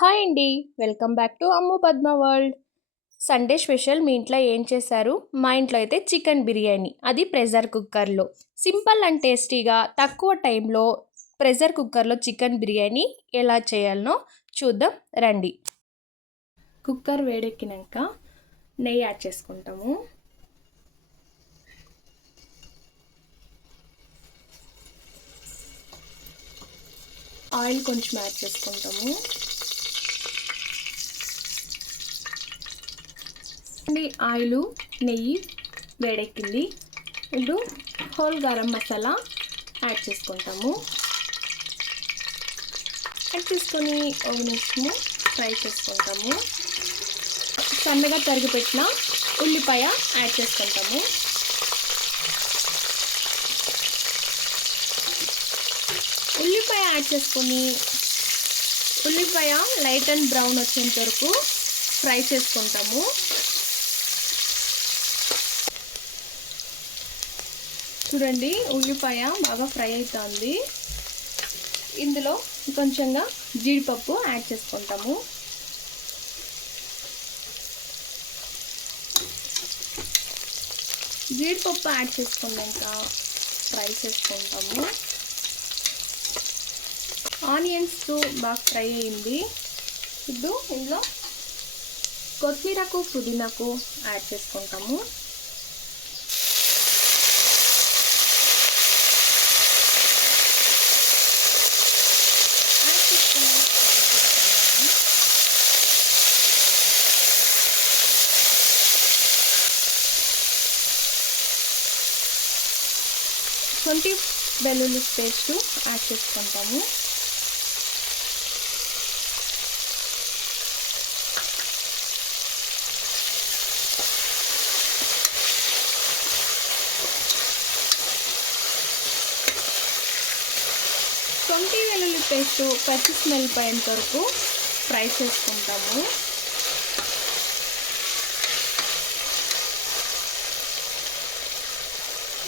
Hi అండి. Welcome back to Ammu Padma world. Sunday special మీ ఇంట్లో ఏం చేశారు? మా ఇంట్లో అయితే చికెన్ బిర్యానీ, అది ప్రెషర్ కుక్కర్లో. సింపుల్ అండ్ టేస్టీగా తక్కువ టైంలో ప్రెషర్ కుక్కర్లో చికెన్ బిర్యానీ ఎలా చేయాలనో చూద్దాం రండి. కుక్కర్ వేడెక్కినాక నెయ్యి యాడ్ చేసుకుంటాము. ఆయిల్ కొంచెం యాడ్ చేసుకుంటాము. ఆయిల్ నెయ్యి వేడెక్కింది. ఇప్పుడు హోల్ గరం మసాలా యాడ్ చేసుకుంటాము. యాడ్ చేసుకొని ఒక నిమిషము ఫ్రై చేసుకుంటాము. సన్నగా తరిగిపెట్టిన ఉల్లిపాయ యాడ్ చేసుకుంటాము. ఉల్లిపాయ యాడ్ చేసుకొని ఉల్లిపాయ లైట్ అండ్ బ్రౌన్ వచ్చేంత వరకు ఫ్రై చేసుకుంటాము. చూడండి, ఉల్లిపాయ బాగా ఫ్రై అవుతుంది. ఇందులో కొంచెంగా జీడిపప్పు యాడ్ చేసుకుంటాము. జీడిపప్పు యాడ్ చేసుకున్నాక ఫ్రై చేసుకుంటాము. ఆనియన్స్ బాగా ఫ్రై అయింది. ఇప్పుడు ఇందులో కొత్తిమీరకు పుదీనాకు యాడ్ చేసుకుంటాము. శొంఠి వెల్లుల్లి పేస్ట్ యాడ్ చేసుకుంటాము. శొంఠి వెల్లుల్లి పేస్ట్ పచ్చి స్మెల్ పోయేంత వరకు ఫ్రై చేసుకుంటాము.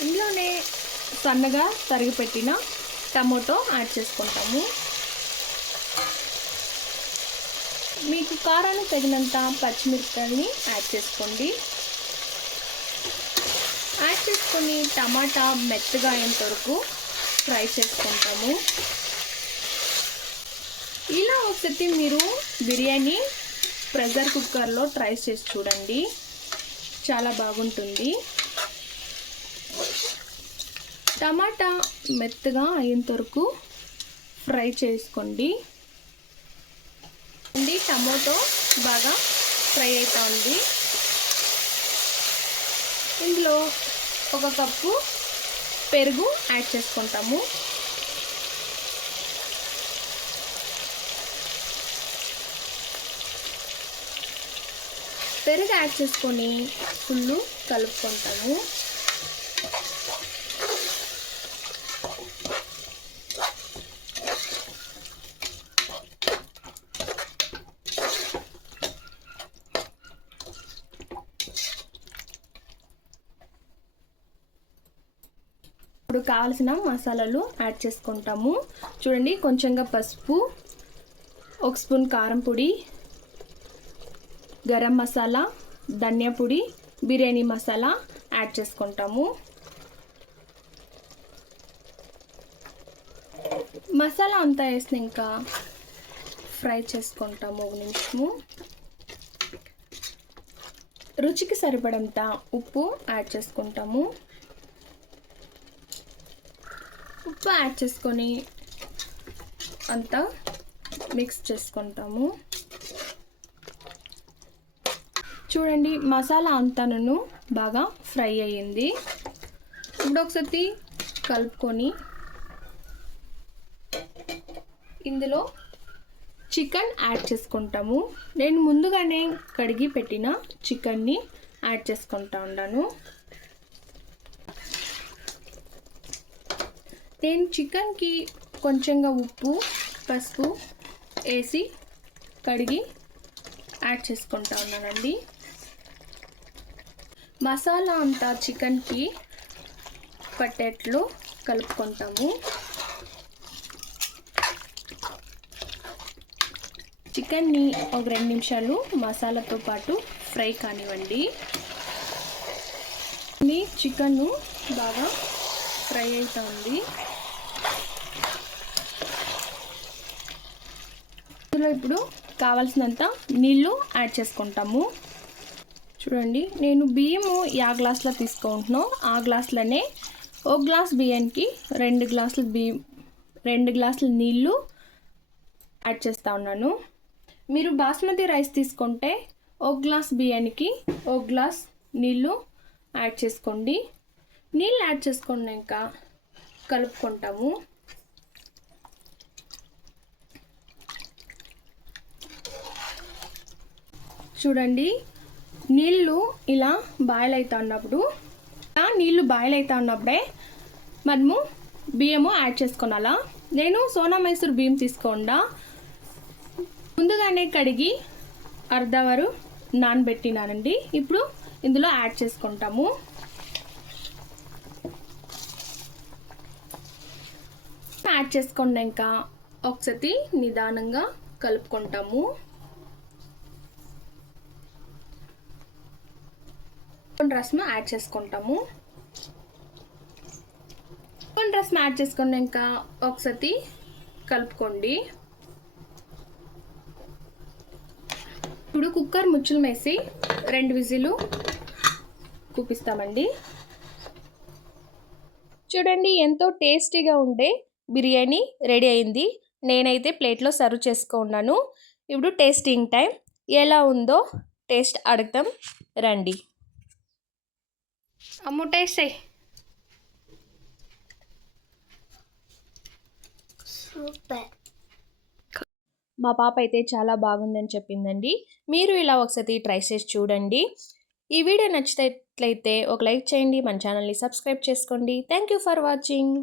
ఇందులోనే సన్నగా తరిగిపెట్టిన టమోటో యాడ్ చేసుకుంటాము. మీకు కారానికి తగినంత పచ్చిమిరపకాయని యాడ్ చేసుకోండి. యాడ్ చేసుకొని టమాటా మెత్తగా అయ్యేంత వరకు ఫ్రై చేసుకుంటాము. ఇలా ఒకసారి మీరు బిర్యానీ ప్రెషర్ కుక్కర్లో ట్రై చేసి చూడండి, చాలా బాగుంటుంది. టమాటా మెత్తగా అయ్యేంత వరకు ఫ్రై చేసుకోండి. టమాటో బాగా ఫ్రై అవుతుంది. ఇందులో 1 కప్పు పెరుగు యాడ్ చేసుకుంటాము. పెరుగు యాడ్ చేసుకొని ఫుల్ కలుపుకుంటాము. ఇప్పుడు కావాల్సిన మసాలాలు యాడ్ చేసుకుంటాము. చూడండి, కొంచెంగా పసుపు, 1 స్పూన్ కారం పొడి, గరం మసాలా, ధనియా పొడి, బిర్యానీ మసాలా యాడ్ చేసుకుంటాము. మసాలా అంతా వేసినాక ఫ్రై చేసుకుంటాము 1 నిమిషము. రుచికి సరిపడంత ఉప్పు యాడ్ చేసుకుంటాము. ఉప్పు యాడ్ చేసుకొని అంతా మిక్స్ చేసుకుంటాము. చూడండి, మసాలా అంతాను బాగా ఫ్రై అయ్యింది. ఇప్పుడు ఒకసారి కలుపుకొని ఇందులో చికెన్ యాడ్ చేసుకుంటాము. నేను ముందుగానే కడిగి పెట్టిన చికెన్ని యాడ్ చేసుకుంటా ఉన్నాను. నేను చికెన్కి కొంచెంగా ఉప్పు, పసుపు వేసి కడిగి యాడ్ చేసుకుంటా ఉన్నానండి. మసాలా అంతా చికెన్కి పట్టేట్లు కలుపుకుంటాము. చికెన్ని ఒక 2 నిమిషాలు మసాలాతో పాటు ఫ్రై కానివ్వండి. చికెన్ బాగా ఫ్రై అవుతుంది. ఇందులో ఇప్పుడు కావాల్సినంత నీళ్ళు యాడ్ చేసుకుంటాము. చూడండి, నేను బియ్యము యా గ్లాస్లో తీసుకుంటున్నాను ఆ గ్లాస్లోనే 1 గ్లాస్ బియ్యానికి 2 గ్లాసుల నీళ్ళు యాడ్ చేస్తూ ఉన్నాను. మీరు బాస్మతి రైస్ తీసుకుంటే 1 గ్లాస్ బియ్యానికి 1 గ్లాస్ నీళ్ళు యాడ్ చేసుకోండి. నీళ్ళు యాడ్ చేసుకున్నాక కలుపుకుంటాము. చూడండి, నీళ్ళు ఇలా బాయిల్ అవుతా ఉన్నప్పుడే మనము బియ్యము యాడ్ చేసుకోవాలా. నేను సోనా మైసూర్ బియ్యం తీసుకోకుండా ముందుగానే కడిగి అర్ధ అవర్ నానబెట్టినానండి. ఇప్పుడు ఇందులో యాడ్ చేసుకుంటాము. యాడ్ చేసుకున్నాక ఒకసారి నిదానంగా కలుపుకుంటాము. రసం యాడ్ చేసుకుంటాము. రసం యాడ్ చేసుకున్నాక ఒకసారి కలుపుకోండి. ఇప్పుడు కుక్కర్ ముచ్చులు వేసి 2 విజిల్ కూపిస్తామండి. చూడండి, ఎంతో టేస్టీగా ఉండే బిర్యానీ రెడీ అయింది. నేనైతే ప్లేట్లో సర్వ్ చేసుకున్నాను. ఇప్పుడు టేస్టింగ్ టైం. ఎలా ఉందో టేస్ట్ అడుగుతాం రండి. అమ్ము టేస్ట్ అయ్యి. సూపర్. మా పాప అయితే చాలా బాగుందని చెప్పిందండి. మీరు ఇలా ఒకసారి ట్రై చేసి చూడండి. ఈ వీడియో నచ్చినట్లయితే ఒక లైక్ చేయండి, మన ఛానల్ని సబ్స్క్రైబ్ చేసుకోండి. Thank you for watching.